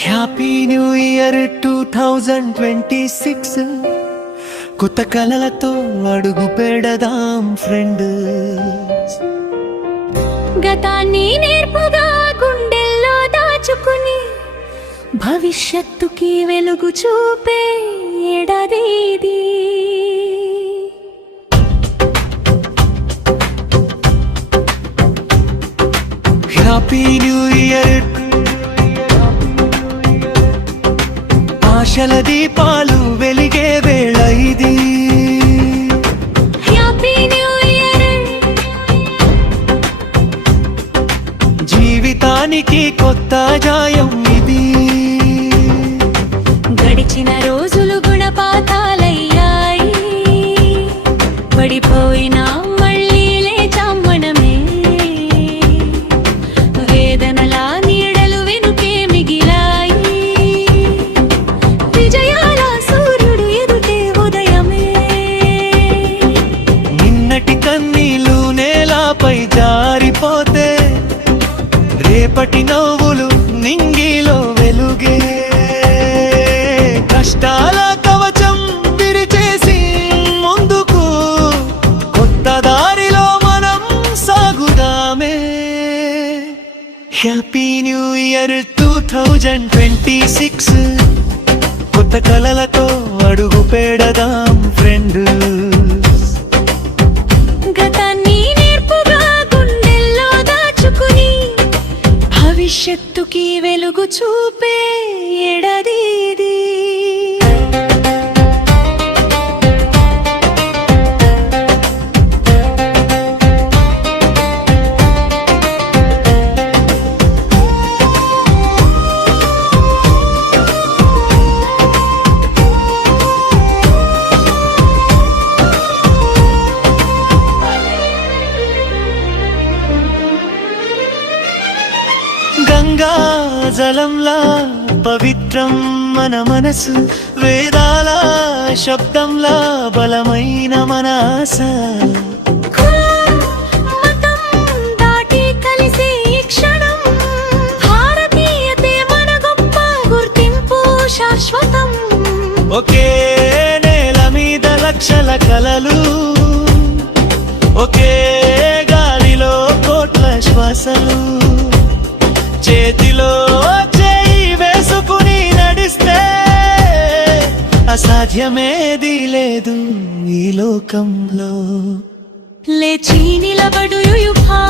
Happy new year 2026. కొత్త కలలతో అడుగు పెడదాం ఫ్రెండ్. గతాన్ని నేర్పుగా గుండెల్లో దాచుకుని భవిష్యత్తుకి వెలుగు చూపే ఏడాది ఇది. హ్యాపీ న్యూ ఇయర్, ఆశల దీపాలు వెలిగే వేళ ఇది. హ్యాపీ న్యూ ఇయర్, జీవితానికి కొత్త జాయం ఇది. గడిచిన రోజులు గుణపాఠాలయ్యాయి, పడిపోయినా మళ్ళీ లేచాం మనమే. వేదనలా నీడలు వెనుకే మిగిలాయి, విజయాల సూర్యుడు ఎదుటే ఉదయమే. నిన్నటి కన్నీళ్ళు నేలపై జారిపోతే రేపటి నవ్వులు నింగిలో వెలుగే. కష్టాల కవచం విరిచేసి ముందుకు కొత్త దారిలో మనం సాగుదామే. Happy new year 2026. కొత్త కలలతో అడుగు పెడదాం ఫ్రెండ్. గతాన్ని నేర్పుగా గుండెల్లో దాచుకుని భవిష్యత్తుకి వెలుగు చూపే ఏడాది ఇది. గంగా జలంలా పవిత్రం మన మనసు, వేదాల శబ్దంలా బలమైన మన ఆశ. మతం దాటి కలిసే ఈ క్షణం, భారతీయతే మన గొప్ప గుర్తింపు శాశ్వతం. ఒకే నేల మీద లక్షల కలలు, ఒకే గాలిలో కోట్ల శ్వాసలు. చేతిలో చేయి వేసుకుని నడిస్తే అసాధ్యమేది లేదు ఈ లోకంలో. లేచి నిలబడు యువా.